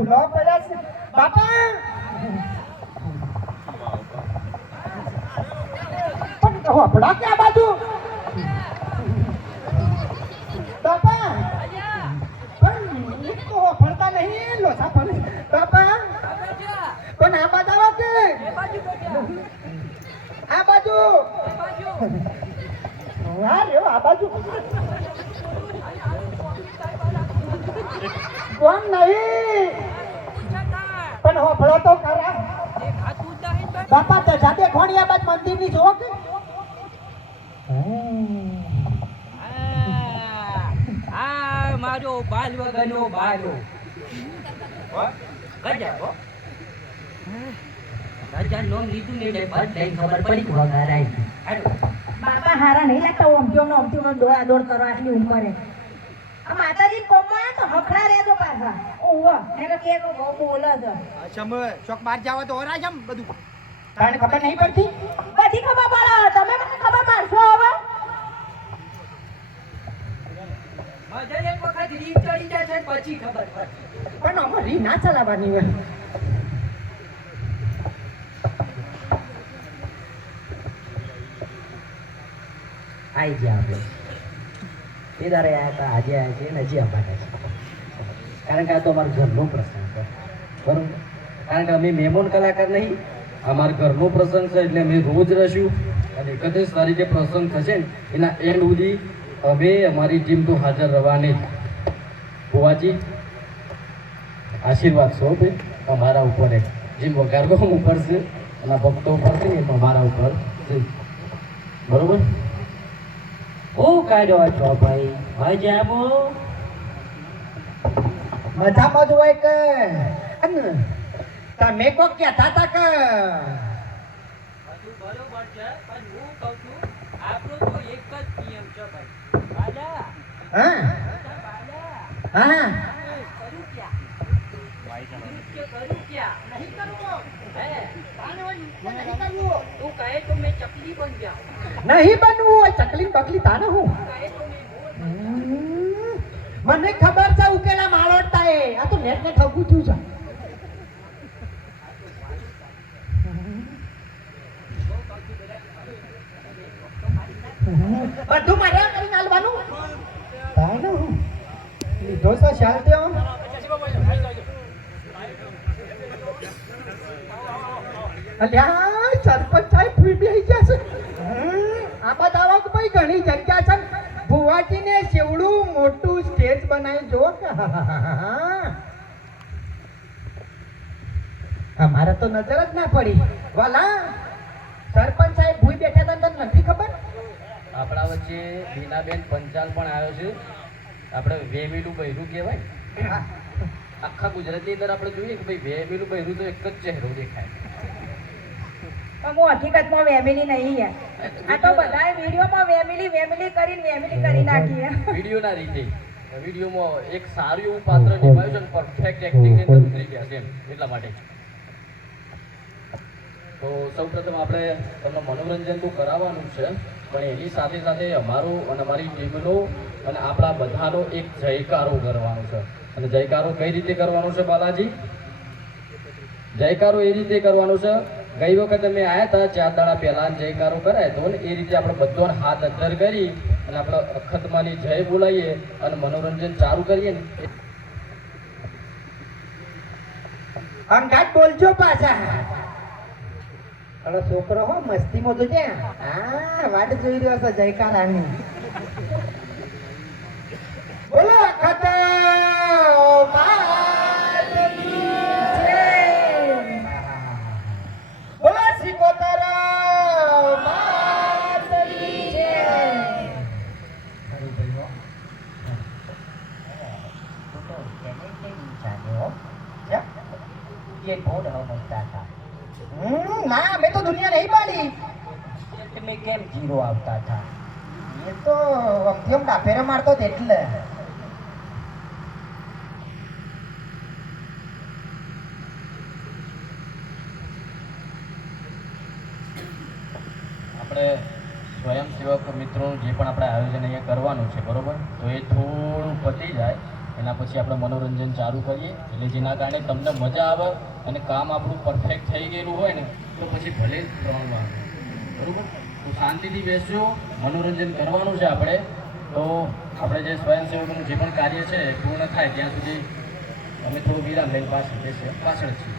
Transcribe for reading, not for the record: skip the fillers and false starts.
ફૂલો પડ્યા છે બાપા પણ હોપડા કે આ બાજુ બાપા પણ એક તો હોપડતા નહીં લોચા પડે બાપા પણ આ બાજુ આવો કે આ બાજુ હા રે આ બાજુ કોણ નહીં પણ હોપડો તો ખરા બાપા તો જાતે ખોણિયા બાદ મંદિર ની જો કે આ મારો બાલ વગરનો બાલો કજા હો રાજા નોમ લીધું ને એટલે બધાય ખબર પડી કે વગાર આવી હાલો બાપા હારા નહીં લાગતા ઓમતીઓનો દોડા દોડ કરો આટલી ઉંમરે આ માતાજી કોમમાં તો હખડા રહેતો પાછા ઓહો એને કે બોલે છે ચમ ચોક બહાર જાવ તો ઓરા જમ બધું તાને ખબર નહીં પડતી બધી ખબર પડે તમે મને ખબર મારશો હવે મજે એક વખત રીત ચડી જાય છે પછી ખબર પડે પણ આમાં રી ના ચલાવવાની હોય આઈ ગયા આપણે એ દારે આયા હતા આજે આયા છે ને હજી આવવાના છે કારણ કે આ તો અમારા ઘરનો પ્રસંગ છે બરોબર કારણ કે અમે મહેમાન કલાકાર નહીં અમારા ઘરનો પ્રસંગ છે એટલે અમે રોજ રહીશું અને 31 તારીખે પ્રસંગ થશે ને એના એન્ડ સુધી હવે અમારી ટીમ તો હાજર રહેવાની ભુવાજી આશીર્વાદ છો ભાઈ અમારા ઉપર જેમ વગાડવો ઉપર છે અને ભક્તો ઉપર છે એમ અમારા ઉપર છે બરોબર ઓ કાઢો છો ભાઈ મજામાં જ હોય કે અને તમે કોક કહેતા હતા કે બધું બરોબર છે પણ હું કહું છું આપણો તો એક જ નિયમ છે ભાઈ બાલા હા હા કરું ક્યાં નહીં કરવું હે તું કહે તો મેં ચકલી બન જાઉં નહીં બનવું હોય ચકલી બકલી તાને હું કહે તો મેં મને ખબર છે ઉકેલા માળોડતા એ આ તો નેટ ને ઠગું થયું છે બધું માર્યા કરીને હાલવાનું તાને હું લીધો છે શાલ તેઓ અલ્યા સરપંચ સાહેબ ફૂલ બેહી ગયા છે આ બતાવો કે ભાઈ ઘણી જગ્યા છે ભુવાજીને સેવડું મોટું સ્ટેજ બનાવી જો કે અમારે તો નજર જ ના પડી વાલા સરપંચ સાહેબ ભૂઈ બેઠા હતા તને નથી ખબર આપણા વચ્ચે બીનાબેન પંચાલ પણ આવ્યો છે આપણે વેમીલું બૈરું કહેવાય આખા ગુજરાતની અંદર આપણે જોઈએ કે ભાઈ વેમીલું બૈરું તો એક જ ચહેરો દેખાય પણ હું હકીકતમાં વેમિલી નહીં યાર આ તો બધાએ વિડીયોમાં વેમિલી કરી નાખી વિડીયોના રીતે વિડીયોમાં એક સારું એવું પાત્ર નિભાવ્યું છે અને પરફેક્ટ એક્ટિંગ ની અંદર ઉતરી ગયા છે એટલા માટે તો સૌપ્રથમ આપણે તમને મનોરંજન તો કરાવવાનું છે પણ એની સાથે સાથે અમારું અને અમારી ટીમનો અને આપણા બધાનો એક જયકારો કરવાનો છે અને જયકારો કઈ રીતે કરવાનો છે બાલાજી જયકારો એ રીતે કરવાનો છે ગઈ વખત અમે આવ્યા હતા 4 દાડા પહેલા જયકારો કરાય તો એ રીતે આપણે બધાને હાથ અદ્ધર કરી અને આપણે અખતમાની જય બોલાવીએ અને મનોરંજન ચાલુ કરીએ ને અંગાત બોલજો પાછા અરે છોકરો હો મસ્તીમાં તો છે હા વાટ જોઈ રહ્યો છે જયકારાની બોલો બોલો સિકોતર ના મેં તો દુનિયા નહીં પાડી મેં કેમ જીરો આવતા હતા એ તો વખતે ડાફેરે મારતો એટલે આપણે સ્વયંસેવક મિત્રોનું જે પણ આપણે આયોજન અહીંયા કરવાનું છે બરોબર તો એ થોડું પતી જાય એના પછી આપણે મનોરંજન ચાલુ કરીએ એટલે જેના કારણે તમને મજા આવે અને કામ આપણું પરફેક્ટ થઈ ગયેલું હોય ને તો પછી ભલે 3 વાગે બરાબર. તો શાંતિથી બેસજો, મનોરંજન કરવાનું છે આપણે. તો આપણે જે સ્વયંસેવકનું જે પણ કાર્ય છે એ પૂર્ણ થાય ત્યાં સુધી અમે થોડું વિરામ લઈને પાછળ છીએ.